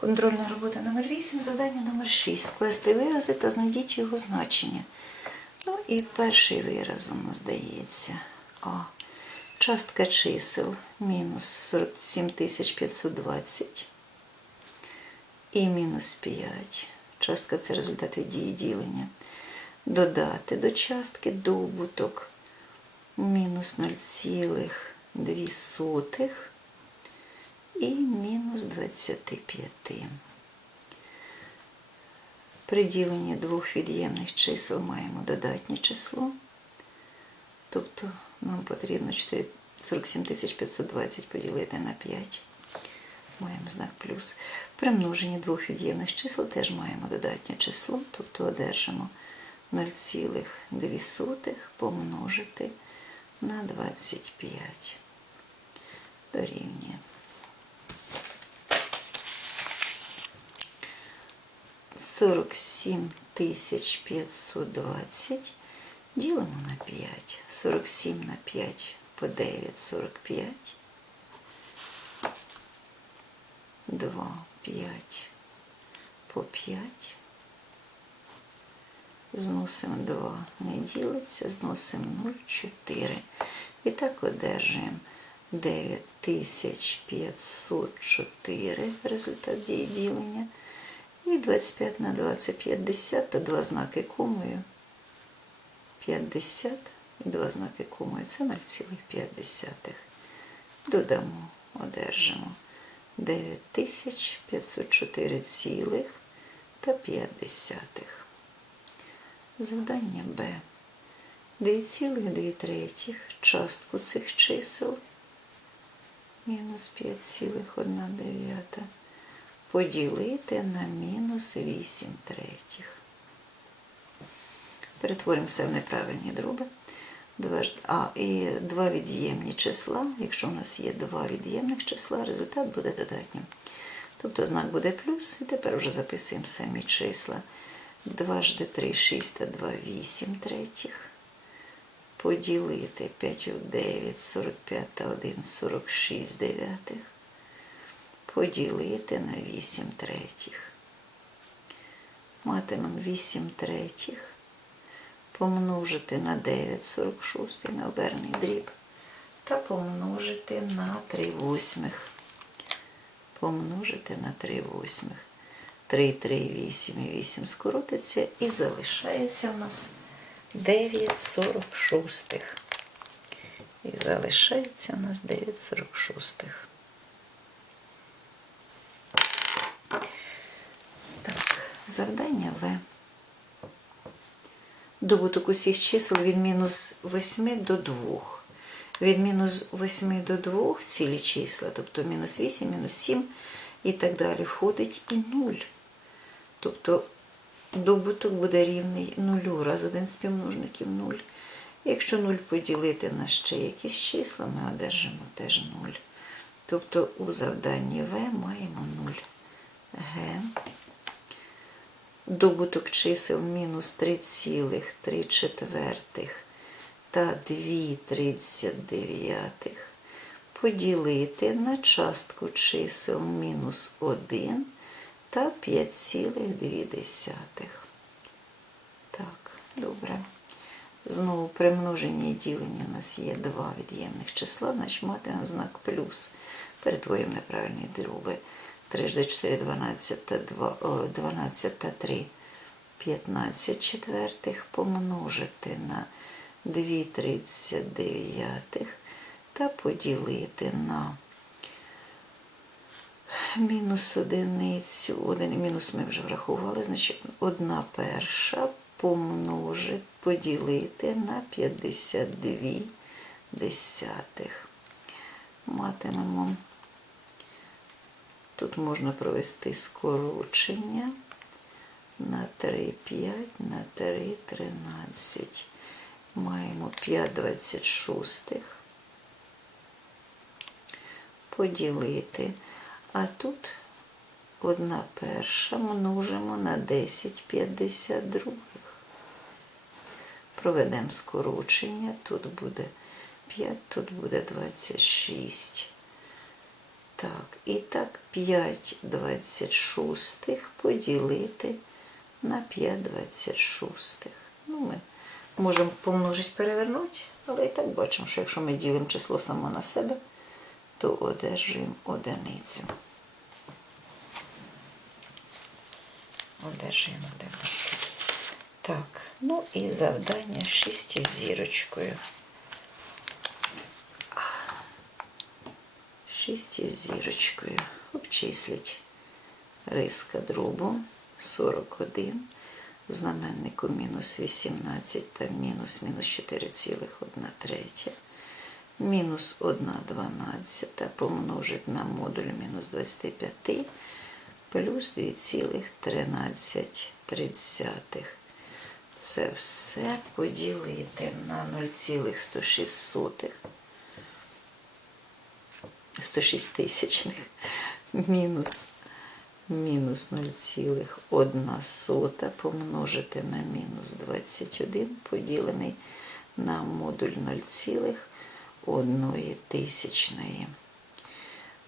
Контрольна робота номер 8, завдання номер 6. Скласти вирази та знайдіть його значення. Ну і перший вираз у нас здається. А. Частка чисел мінус 47 520 і мінус 5. Частка це результати дії ділення. Додати до частки добуток мінус 0,2 і мінус 25. При діленні двох від'ємних чисел маємо додатнє число. Тобто нам потрібно 4 47 520 поділити на 5. Маємо знак плюс. При множенні двох від'ємних чисел теж маємо додатнє число, тобто одержимо 0,2 помножити на 25. Дорівнює. Сорок сім тисяч п'ятсот двадцять ділимо на 5. 47 на 5 по 9 – 45. 2, 5 по 5. Зносимо 2 не ділиться, зносимо 0, 4. І так одержуємо 9504 результат дії ділення. І 25 на 20 – 50 та два знаки кумою. 50 і два знаки кумою. Це 0,5. Додамо, одержимо 9504 цілих та 50. Завдання Б. 2,2 третіх частку цих чисел мінус 5,1 поділити на мінус 8 третіх. Перетворимо все в неправильні дроби. А, і два від'ємні числа. Якщо у нас є два від'ємних числа, результат буде додатнім. Тобто знак буде плюс, і тепер вже записуємо самі числа. 2 жди 3, 6 та 2, 8 третіх. Поділити 5 у 9, 45 та 1, 46 дев'ятих. Поділити на 8 третіх. Матимемо 8 третіх помножити на 9 46 на оберний дріб та помножити на 3 восьмих. Помножити на 3 восьмих. 3, 3, 8 і 8 скоротиться і залишається у нас 9 46. І залишається у нас 9 46. Так, завдання В. Добуток усіх чисел від мінус 8 до 2. Від мінус 8 до 2 цілі числа, тобто мінус 8, мінус 7 і так далі, входить і 0. Тобто добуток буде рівний 0 раз один з співмножників 0. Якщо 0 поділити на ще якісь числа, ми одержимо теж 0. Тобто у завданні В маємо 0. Г добуток чисел мінус 3,3 четвертих та 2 39 поділити на частку чисел мінус 1 та 5,2. Так, добре. Знову при множенні і діленні у нас є два від'ємних числа, значить матимемо знак плюс. Перетворюємо неправильні дроби. 3 жди 4, 12 2, 12 та 3, 15 четвертих помножити на 2 39 та поділити на мінус одиницю, один, мінус ми вже врахували, значить одна перша помножити, поділити на 52 десятих. Матимемо Тут можна провести скорочення на 3, 5, на 3, 13. Маємо 5 26 поділити. А тут одна перша множимо на 10 52. Проведемо скорочення. Тут буде 5, тут буде 26. Так, і так 5 26 поділити на 5 26. Ну, ми можемо помножити, перевернути, але і так бачимо, що якщо ми ділимо число само на себе, то одержуємо одиницю. Одержуємо одиницю. Так, ну і завдання 6 із зірочкою. 6 із зірочкою. Обчисліть риска дробу 41, знаменнику мінус 18 та мінус мінус 4,1 третя. Мінус 1 дванадцята помножить на модуль мінус 25 плюс 2,13. Це все поділити на 0,106. 106 тисячних мінус мінус 0,1 сота помножити на мінус 21 поділений на модуль 0,1 тисячної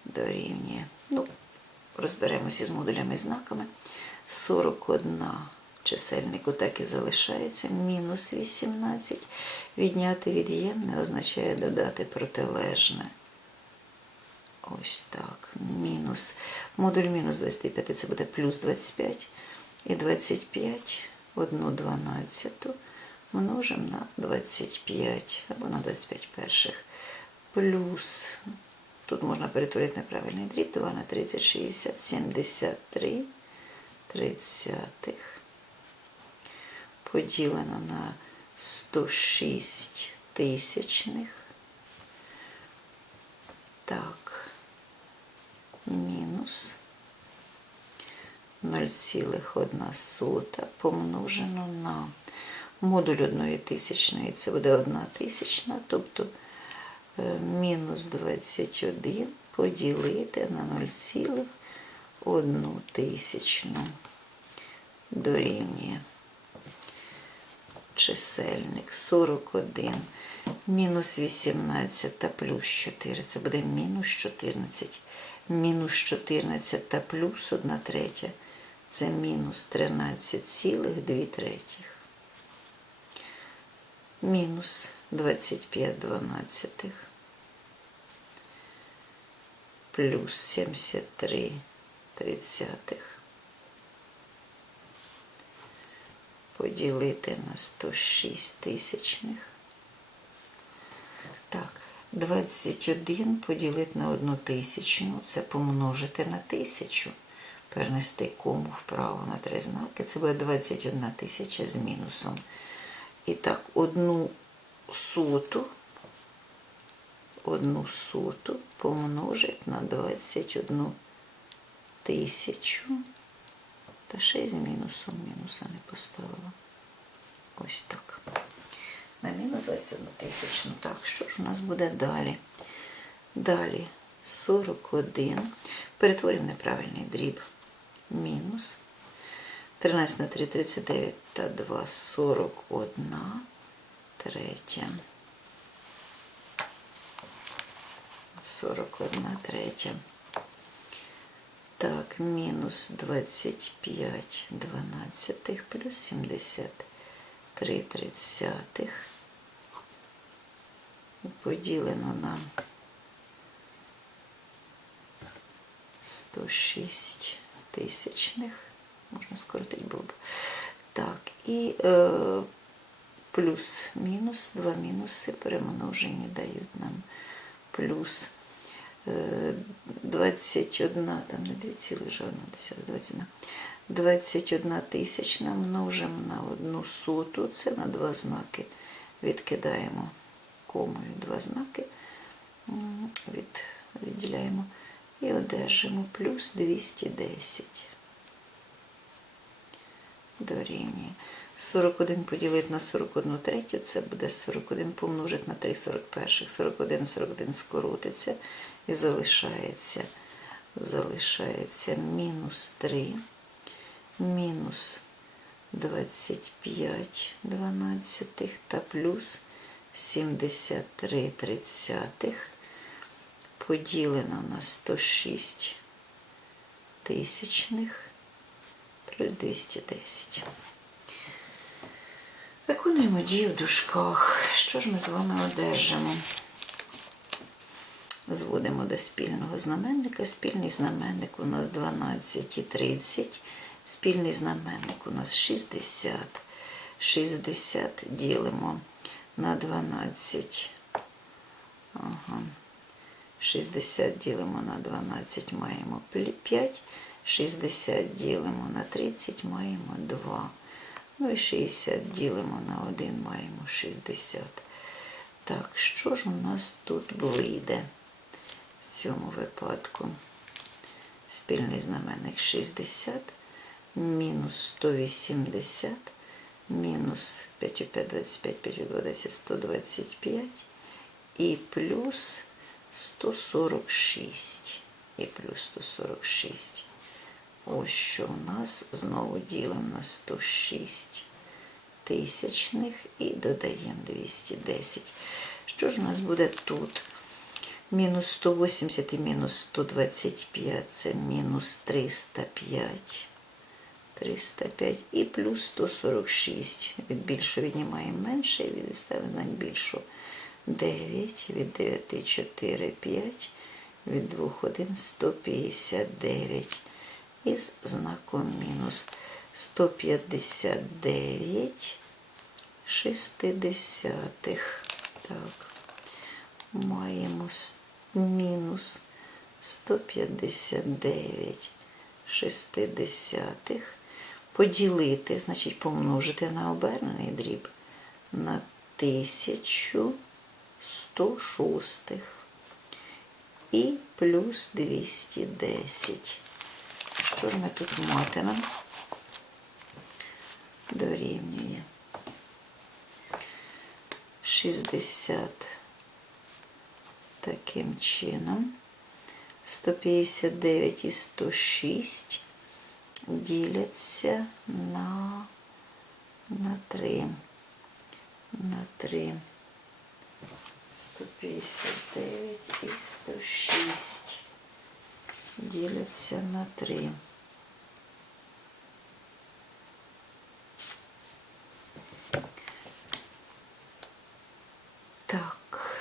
дорівнює. Ну, розберемося з модулями і знаками. 41 чисельнику так і залишається. Мінус 18. Відняти від'ємне означає додати протилежне. Ось так. Мінус. Модуль мінус 25 це буде плюс 25. І 25, 1 дванадцяту множимо на 25 або на 25 перших. Плюс, тут можна перетворити неправильний дріб, 2 на 30, 60, 73 тридцятих. Поділено на 106 тисячних. Так, мінус 0,1 сота помножено на модуль 1 тисячної, це буде 1 тисячна, тобто е, мінус 21 поділити на 0,1 тисячну дорівнює чисельник 41 мінус 18 та плюс 4. Це буде мінус 14. Мінус 14 та плюс 1 третя. Це мінус 13,2 третіх. Мінус 25 дванадцятих. Плюс 73 тридцятих. Поділити на 106 тисячних. Так, 21 поділити на 1 тисячну, це помножити на тисячу. Перенести кому вправо на три знаки. Це буде 21 тисяча з мінусом. І так, одну соту, одну соту помножить на 21 тисячу. Та ще й з мінусом. Мінуса не поставила. Ось так на мінус 21 тисячну. Так, що ж у нас буде далі? Далі 41. Перетворюємо неправильний дріб. Мінус. 13 на 3, 39 та 2, 41 третя. 41 третя. Так, мінус 25 дванадцятих плюс 73 тридцятих поділено на 106 тисячних. Можна скоротити було б. Так, і е, плюс-мінус, два мінуси перемножені дають нам плюс е, 21, там не 2 цілих жодна, 21. 21 тисячна множимо на одну соту, це на два знаки відкидаємо комою два знаки від, відділяємо і одержимо плюс 210. Дорівнює. 41 поділити на 41 третю, це буде 41 помножити на 3 41. 41, 41 скоротиться і залишається, залишається мінус 3, мінус 25 12 та плюс 73 тридцятих поділено на 106 тисячних плюс 210. Виконуємо дію в дужках. Що ж ми з вами одержимо? Зводимо до спільного знаменника. Спільний знаменник у нас 12 і 30. Спільний знаменник у нас 60. 60 ділимо на 12. Ага. 60 ділимо на 12, маємо 5. 60 ділимо на 30, маємо 2. Ну і 60 ділимо на 1, маємо 60. Так, що ж у нас тут вийде в цьому випадку? Спільний знаменник 60, мінус 180, мінус 5 у 5, 25, 5 у 2, 10, 125 і плюс 146. І плюс 146. Ось що у нас знову ділимо на 106 тисячних і додаємо 210. Що ж у нас буде тут? Мінус 180 і мінус 125 це мінус 305. 305 і плюс 146. Від більшого віднімаємо менше і від ставимо знак більшу. 9, від 9 4, 5, від 2 1 159 із знаком мінус 159 шестидесятих. Так, маємо мінус 159 шестидесятих. Поділити, значить помножити на обернений дріб на 1106 і плюс 210. Що ж ми тут матимемо? Дорівнює 60 таким чином. 159 і 106 діляться на, на 3. На 3. 159 і 106 діляться на 3. Так,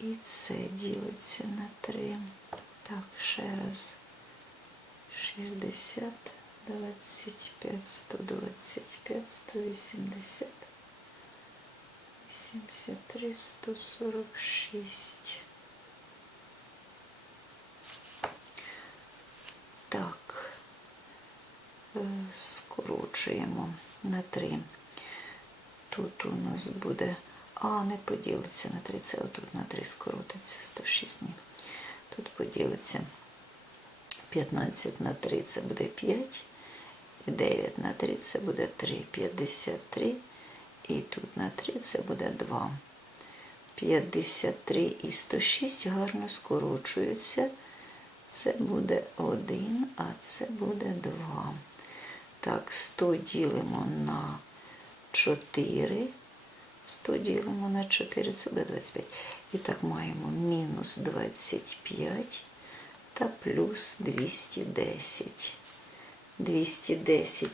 і це ділиться на 3. Так, ще раз. 60, 25, 125, 180, 73, 146. Так, е, скорочуємо на 3. Тут у нас буде, а, не поділиться на 3, це отут на 3 скоротиться, 106 ні. Тут поділиться 15 на 3 це буде 5, і 9 на 3 це буде 3, 53, і тут на 3 це буде 2. 53 і 106 гарно скорочуються. Це буде 1, а це буде 2. Так, 100 ділимо на 4. 100 ділимо на 4, це буде 25. І так маємо мінус 25 та плюс 210. 210